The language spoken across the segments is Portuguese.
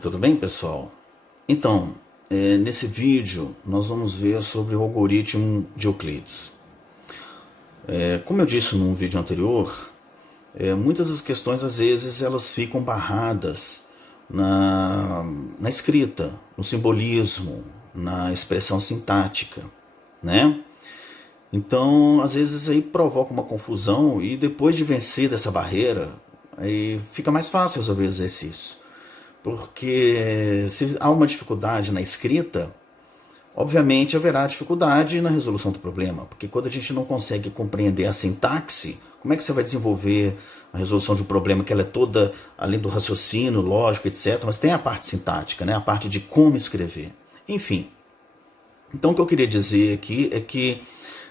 Tudo bem, pessoal? Então, nesse vídeo nós vamos ver sobre o algoritmo de Euclides. Como eu disse num vídeo anterior, muitas das questões às vezes elas ficam barradas na escrita, no simbolismo, na expressão sintática, né? Então, às vezes aí provoca uma confusão e depois de vencer dessa barreira, aí fica mais fácil resolver o exercício. Porque se há uma dificuldade na escrita, obviamente haverá dificuldade na resolução do problema. Porque quando a gente não consegue compreender a sintaxe, como é que você vai desenvolver a resolução de um problema que ela é toda além do raciocínio, lógico, etc. Mas tem a parte sintática, né? A parte de como escrever. Enfim. Então o que eu queria dizer aqui é que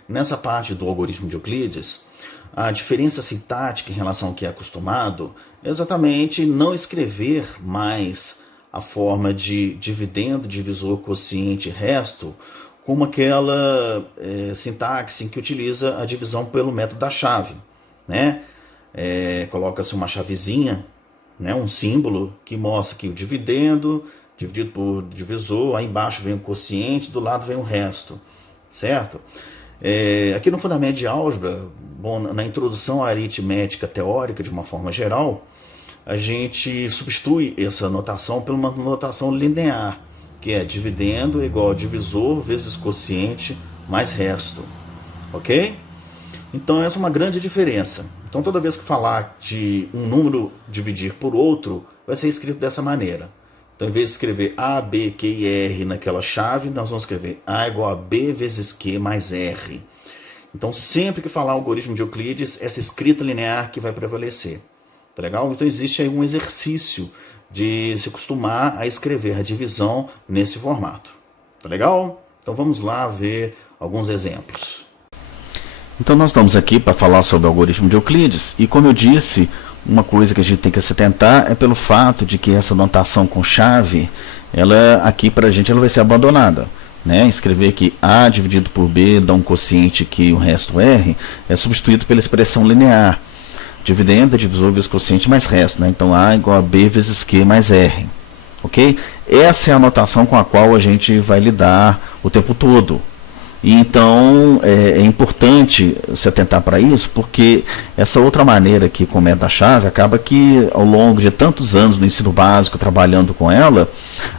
nessa parte do algoritmo de Euclides, a diferença sintática em relação ao que é acostumado é exatamente não escrever mais a forma de dividendo, divisor, quociente e resto como aquela sintaxe em que utiliza a divisão pelo método da chave, né? Coloca-se uma chavezinha, né? Um símbolo que mostra que o dividendo dividido por divisor, aí embaixo vem o quociente, do lado vem o resto, certo? Aqui no Fundamento de Álgebra, bom, na introdução à aritmética teórica de uma forma geral, a gente substitui essa notação por uma notação linear, que é dividendo igual a divisor vezes quociente mais resto, ok? Então essa é uma grande diferença. Então toda vez que falar de um número dividir por outro, vai ser escrito dessa maneira. Então, em vez de escrever A, B, Q e R naquela chave, nós vamos escrever A igual a B vezes Q mais R. Então, sempre que falar algoritmo de Euclides, essa escrita linear que vai prevalecer. Tá legal? Então, existe aí um exercício de se acostumar a escrever a divisão nesse formato. Tá legal? Então, vamos lá ver alguns exemplos. Então nós estamos aqui para falar sobre o algoritmo de Euclides e, como eu disse, uma coisa que a gente tem que se atentar é pelo fato de que essa notação com chave, ela aqui para a gente ela vai ser abandonada, né? Escrever que A dividido por B dá um quociente que o resto R é substituído pela expressão linear, dividendo, divisor vezes quociente mais resto, né? Então A igual a B vezes Q mais R, ok? Essa é a notação com a qual a gente vai lidar o tempo todo. E então é importante se atentar para isso, porque essa outra maneira aqui com o método da chave acaba que ao longo de tantos anos no ensino básico trabalhando com ela,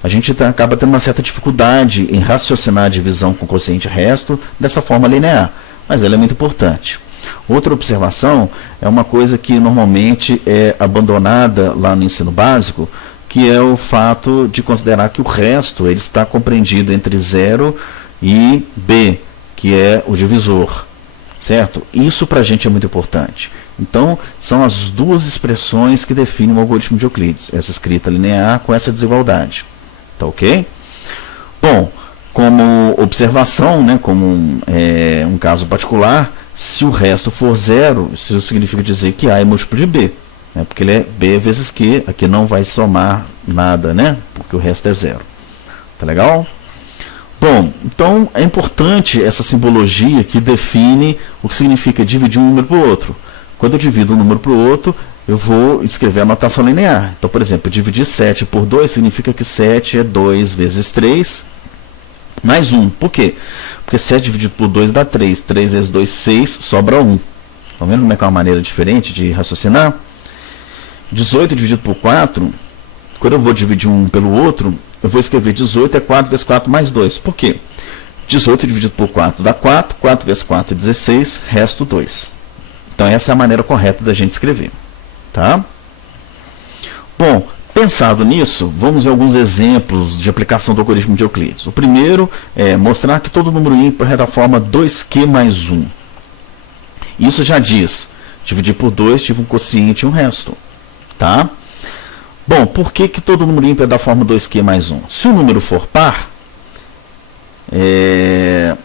a gente acaba tendo uma certa dificuldade em raciocinar a divisão com quociente resto dessa forma linear, mas ela é muito importante. Outra observação é uma coisa que normalmente é abandonada lá no ensino básico, que é o fato de considerar que o resto ele está compreendido entre 0 e B, que é o divisor, certo? Isso para a gente é muito importante. Então, são as duas expressões que definem o algoritmo de Euclides, essa escrita linear com essa desigualdade. Tá ok? Bom, como observação, né, como um caso particular, se o resto for zero, isso significa dizer que A é múltiplo de B, né, porque ele é B vezes Q, aqui não vai somar nada, né, porque o resto é zero. Tá legal? Bom, então é importante essa simbologia que define o que significa dividir um número para o outro. Quando eu divido um número para o outro, eu vou escrever a notação linear. Então, por exemplo, dividir 7 por 2 significa que 7 é 2 vezes 3 mais 1. Por quê? Porque 7 dividido por 2 dá 3. 3 vezes 2, 6, sobra 1. Estão vendo como é que é uma maneira diferente de raciocinar? 18 dividido por 4, quando eu vou dividir um pelo outro, eu vou escrever 18 é 4 vezes 4 mais 2. Por quê? 18 dividido por 4 dá 4, 4 vezes 4 é 16, resto 2. Então essa é a maneira correta da gente escrever. Tá? Bom, pensado nisso, vamos ver alguns exemplos de aplicação do algoritmo de Euclides. O primeiro é mostrar que todo número ímpar é da forma 2q mais 1. Isso já diz, dividir por 2, tive um quociente e um resto. Tá? Bom, por que todo número ímpar é da forma 2q mais 1? Se o número for par, se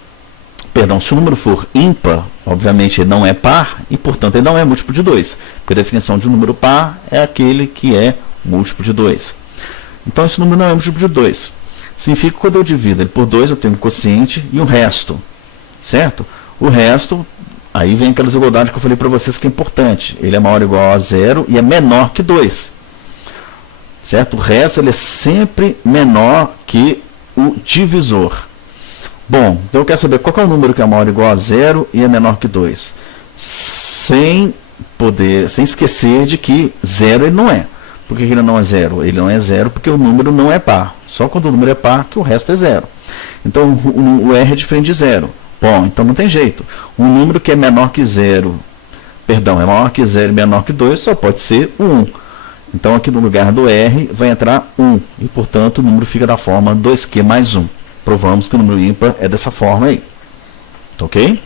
o número for ímpar, obviamente ele não é par e, portanto, ele não é múltiplo de 2. Porque a definição de um número par é aquele que é múltiplo de 2. Então, esse número não é múltiplo de 2. Significa que quando eu divido ele por 2, eu tenho um quociente e um resto. Certo? O resto, aí vem aquela desigualdade que eu falei para vocês que é importante. Ele é maior ou igual a 0 e é menor que 2. certo? O resto ele é sempre menor que o divisor. Bom, então eu quero saber qual é o número que é maior ou igual a 0 e é menor que 2. Sem esquecer de que 0 ele não é. Por que ele não é 0? Ele não é 0 porque o número não é par. Só quando o número é par que o resto é 0. Então o R é diferente de 0. Bom, então não tem jeito. Um número que é menor que 0, perdão, é maior que 0 e menor que 2 só pode ser o 1. Então aqui no lugar do R vai entrar 1. E portanto o número fica da forma 2Q mais 1. Provamos que o número ímpar é dessa forma aí. Ok?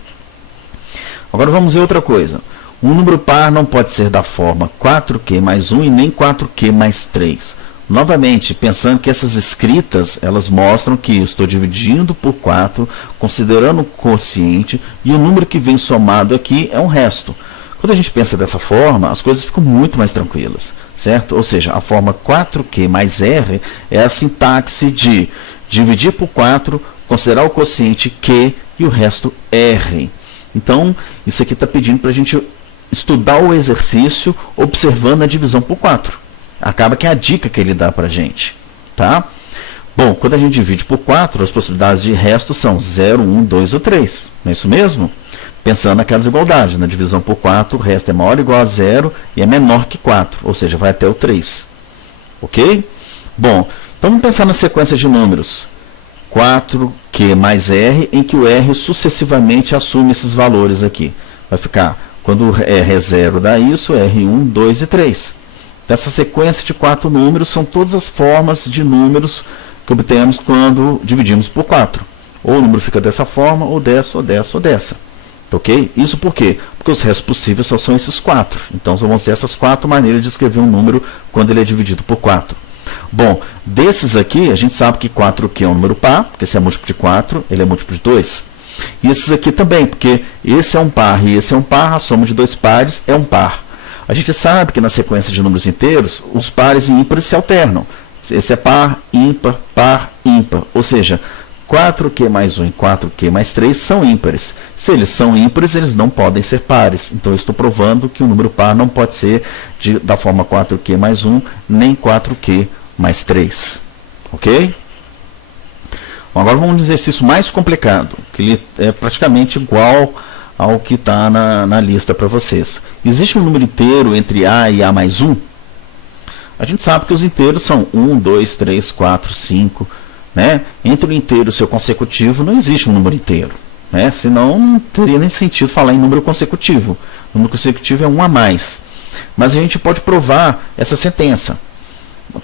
Agora vamos ver outra coisa. Um número par não pode ser da forma 4Q mais 1 e nem 4Q mais 3. Novamente, pensando que essas escritas, elas mostram que eu estou dividindo por 4, considerando o quociente, e o número que vem somado aqui é um resto. Quando a gente pensa dessa forma, as coisas ficam muito mais tranquilas, certo? Ou seja, a forma 4Q mais R é a sintaxe de dividir por 4, considerar o quociente Q e o resto R. Então, isso aqui está pedindo para a gente estudar o exercício observando a divisão por 4. Acaba que é a dica que ele dá para a gente. Tá? Bom, quando a gente divide por 4, as possibilidades de resto são 0, 1, 2 ou 3. Não é isso mesmo? Pensando naquela desigualdade, na divisão por 4, o resto é maior ou igual a 0 e é menor que 4, ou seja, vai até o 3. Ok? Bom, então vamos pensar na sequência de números. 4Q mais R, em que o R sucessivamente assume esses valores aqui. Vai ficar, quando o R é 0 dá isso, R1, 2 e 3. Dessa sequência de 4 números, são todas as formas de números que obtemos quando dividimos por 4. Ou o número fica dessa forma, ou dessa, ou dessa, ou dessa. Ok? Isso por quê? Porque os restos possíveis só são esses 4. Então, só vão ser essas 4 maneiras de escrever um número quando ele é dividido por 4. Bom, desses aqui, a gente sabe que 4Q é um número par, porque se é múltiplo de 4, ele é múltiplo de 2. E esses aqui também, porque esse é um par e esse é um par, a soma de 2 pares é um par. A gente sabe que na sequência de números inteiros, os pares e ímpares se alternam. Esse é par, ímpar, ou seja, 4Q mais 1 e 4Q mais 3 são ímpares. Se eles são ímpares, eles não podem ser pares. Então, eu estou provando que o número par não pode ser da forma 4Q mais 1, nem 4Q mais 3. Ok? Bom, agora vamos a um exercício mais complicado, que ele é praticamente igual ao que está na lista para vocês. Existe um número inteiro entre A e A mais 1? A gente sabe que os inteiros são 1, 2, 3, 4, 5. Né? Entre o inteiro e o seu consecutivo não existe um número inteiro. Né? Senão não teria nem sentido falar em número consecutivo. O número consecutivo é 1 a mais. Mas a gente pode provar essa sentença.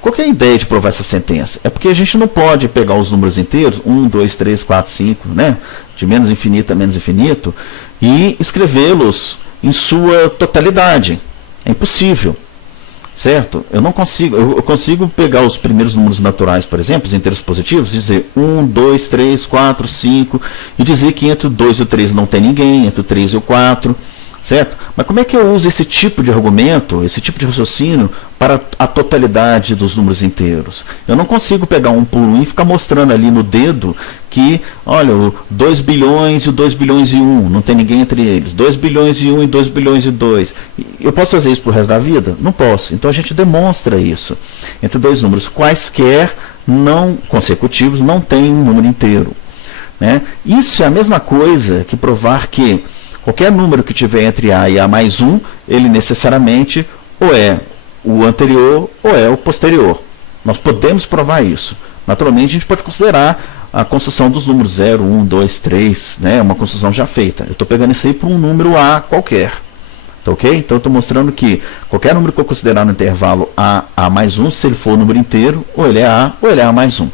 Qual que é a ideia de provar essa sentença? É porque a gente não pode pegar os números inteiros, 1, 2, 3, 4, 5, né? De menos infinito a menos infinito, e escrevê-los em sua totalidade. É impossível. Certo? Eu não consigo. Eu consigo pegar os primeiros números naturais, por exemplo, os inteiros positivos, dizer 1, 2, 3, 4, 5, e dizer que entre o 2 e o 3 não tem ninguém, entre o 3 e o 4. Certo? Mas como é que eu uso esse tipo de argumento, esse tipo de raciocínio para a totalidade dos números inteiros? Eu não consigo pegar 1 por 1 e ficar mostrando ali no dedo que, olha, o 2 bilhões e o 2 bilhões e 1, não tem ninguém entre eles. 2 bilhões e 1 e 2 bilhões e 2. Eu posso fazer isso para o resto da vida? Não posso. Então a gente demonstra isso. Entre dois números quaisquer não consecutivos não tem um número inteiro. Né? Isso é a mesma coisa que provar que qualquer número que tiver entre A e A mais 1, ele necessariamente ou é o anterior ou é o posterior. Nós podemos provar isso. Naturalmente, a gente pode considerar a construção dos números 0, 1, 2, 3, né? Uma construção já feita. Eu estou pegando isso aí para um número A qualquer. Tá ok? Então, eu estou mostrando que qualquer número que eu considerar no intervalo A mais 1, se ele for o número inteiro, ou ele é A ou ele é A mais 1.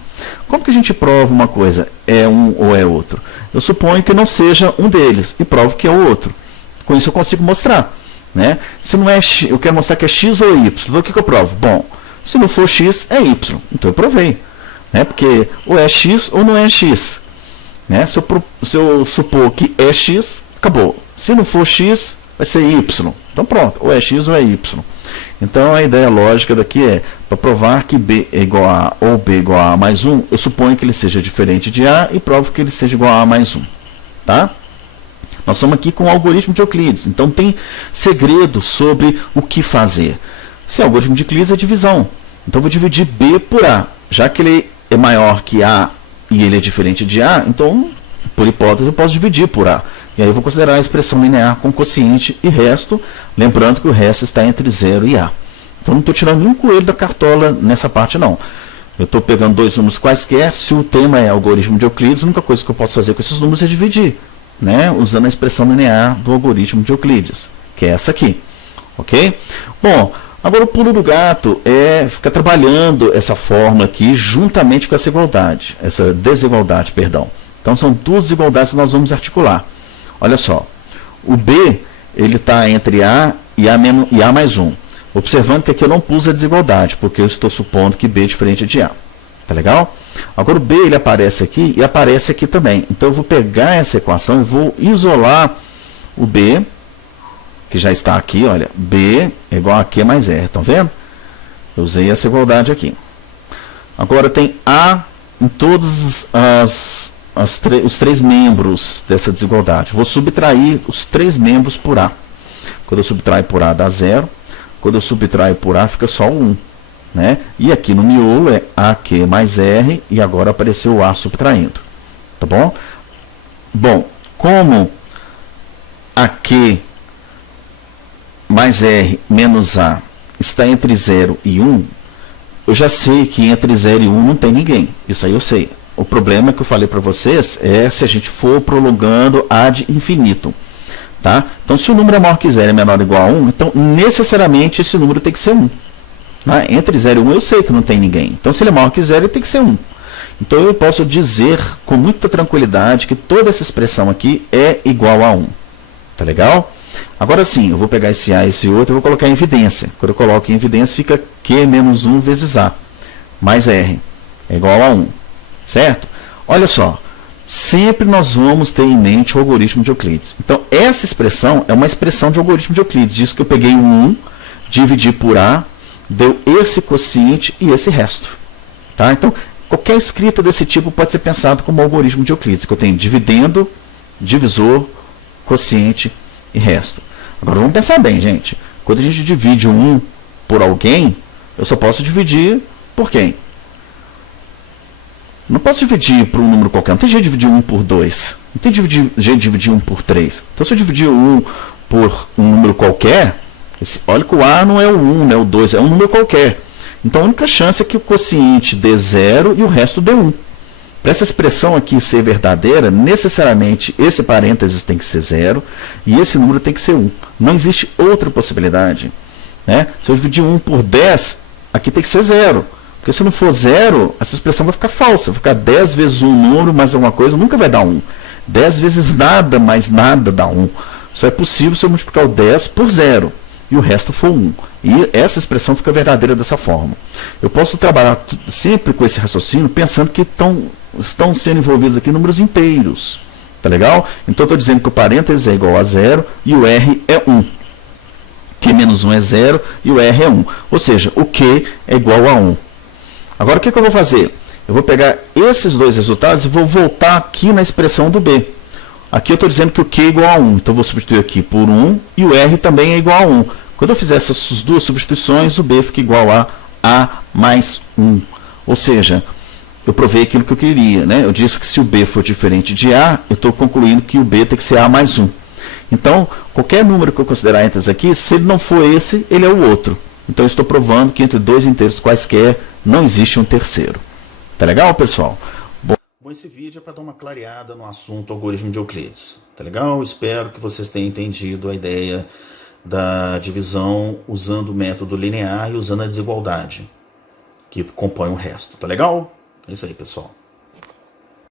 Como que a gente prova uma coisa é um ou é outro? Eu suponho que não seja um deles e provo que é o outro. Com isso eu consigo mostrar. Né? Se não é X, eu quero mostrar que é X ou Y. O que eu provo? Bom, se não for X, é Y. Então eu provei. Né? Porque ou é X ou não é X. Né? Se eu supor que é X, acabou. Se não for X, vai ser Y. Então pronto, ou é X ou é Y. Então a ideia lógica daqui é, para provar que B é igual a A ou B é igual a A mais 1, eu suponho que ele seja diferente de A e provo que ele seja igual a A mais 1. Tá? Nós estamos aqui com o algoritmo de Euclides, então tem segredo sobre o que fazer. Se o algoritmo de Euclides é divisão. Então eu vou dividir B por A. Já que ele é maior que A e ele é diferente de A, então, por hipótese, eu posso dividir por A. E aí eu vou considerar a expressão linear com quociente e resto, lembrando que o resto está entre 0 e A. Então não estou tirando nenhum coelho da cartola nessa parte não. Eu estou pegando dois números quaisquer, se o tema é algoritmo de Euclides, a única coisa que eu posso fazer com esses números é dividir, né, usando a expressão linear do algoritmo de Euclides, que é essa aqui. Ok? Bom, agora o pulo do gato é ficar trabalhando essa fórmula aqui juntamente com essa igualdade, essa desigualdade, perdão. Então são duas desigualdades que nós vamos articular. Olha só, o B ele está entre A e A mais 1. Observando que aqui eu não pus a desigualdade, porque eu estou supondo que B é diferente de A. Tá legal? Agora o B ele aparece aqui e aparece aqui também. Então eu vou pegar essa equação e vou isolar o B, que já está aqui, olha, B é igual a Q mais R, estão vendo? Eu usei essa igualdade aqui. Agora tem A em todos os três membros dessa desigualdade. Vou subtrair os três membros por A. Quando eu subtraio por A dá 0. Quando eu subtraio por A fica só 1. Né? E aqui no miolo é AQ mais R e agora apareceu o A subtraindo. Tá bom? Bom, como AQ mais R menos A está entre 0 e 1, eu já sei que entre 0 e 1 não tem ninguém. Isso aí eu sei. O problema que eu falei para vocês é se a gente for prolongando ad infinitum. Tá? Então, se o número é maior que 0 e menor ou igual a 1, então necessariamente esse número tem que ser 1. Tá? Entre 0 e 1 eu sei que não tem ninguém. Então, se ele é maior que 0, ele tem que ser 1. Então, eu posso dizer com muita tranquilidade que toda essa expressão aqui é igual a 1. Tá legal? Agora sim, eu vou pegar esse A e esse outro e vou colocar em evidência. Quando eu coloco em evidência, fica Q menos 1 vezes A mais R é igual a 1. Certo? Olha só. Sempre nós vamos ter em mente o algoritmo de Euclides. Então, essa expressão é uma expressão de algoritmo de Euclides. Diz que eu peguei o 1, dividi por A, deu esse quociente e esse resto. Tá? Então, qualquer escrita desse tipo pode ser pensado como algoritmo de Euclides, que eu tenho dividendo, divisor, quociente e resto. Agora, vamos pensar bem, gente. Quando a gente divide o 1 por alguém, eu só posso dividir por quem? Não posso dividir por um número qualquer. Não tem jeito de dividir 1 por 2. Não tem jeito de dividir 1 por 3. Então, se eu dividir o 1 por um número qualquer, olha que o A não é o 1, não é o 2, é um número qualquer. Então, a única chance é que o quociente dê 0 e o resto dê 1. Para essa expressão aqui ser verdadeira, necessariamente esse parênteses tem que ser 0 e esse número tem que ser 1. Não existe outra possibilidade. Né? Se eu dividir 1 por 10, aqui tem que ser 0. Porque se não for 0, essa expressão vai ficar falsa. Vai ficar 10 vezes um número mais alguma coisa, nunca vai dar 1. 10 vezes nada mais nada dá 1. Só é possível se eu multiplicar o 10 por 0 e o resto for 1. E essa expressão fica verdadeira dessa forma. Eu posso trabalhar sempre com esse raciocínio pensando que estão sendo envolvidos aqui números inteiros. Tá legal? Então eu estou dizendo que o parênteses é igual a 0 e o R é 1. Q menos 1 é 0 e o R é 1. Ou seja, o Q é igual a 1. Agora, o que eu vou fazer? Eu vou pegar esses dois resultados e vou voltar aqui na expressão do B. Aqui eu estou dizendo que o Q é igual a 1. Então, eu vou substituir aqui por 1 e o R também é igual a 1. Quando eu fizer essas duas substituições, o B fica igual a mais 1. Ou seja, eu provei aquilo que eu queria. Né? Eu disse que se o B for diferente de A, eu estou concluindo que o B tem que ser A mais 1. Então, qualquer número que eu considerar entre aqui, se ele não for esse, ele é o outro. Então, eu estou provando que entre dois inteiros quaisquer não existe um terceiro. Tá legal, pessoal? Bom, esse vídeo é para dar uma clareada no assunto algoritmo de Euclides. Tá legal? Espero que vocês tenham entendido a ideia da divisão usando o método linear e usando a desigualdade que compõe o resto. Tá legal? É isso aí, pessoal.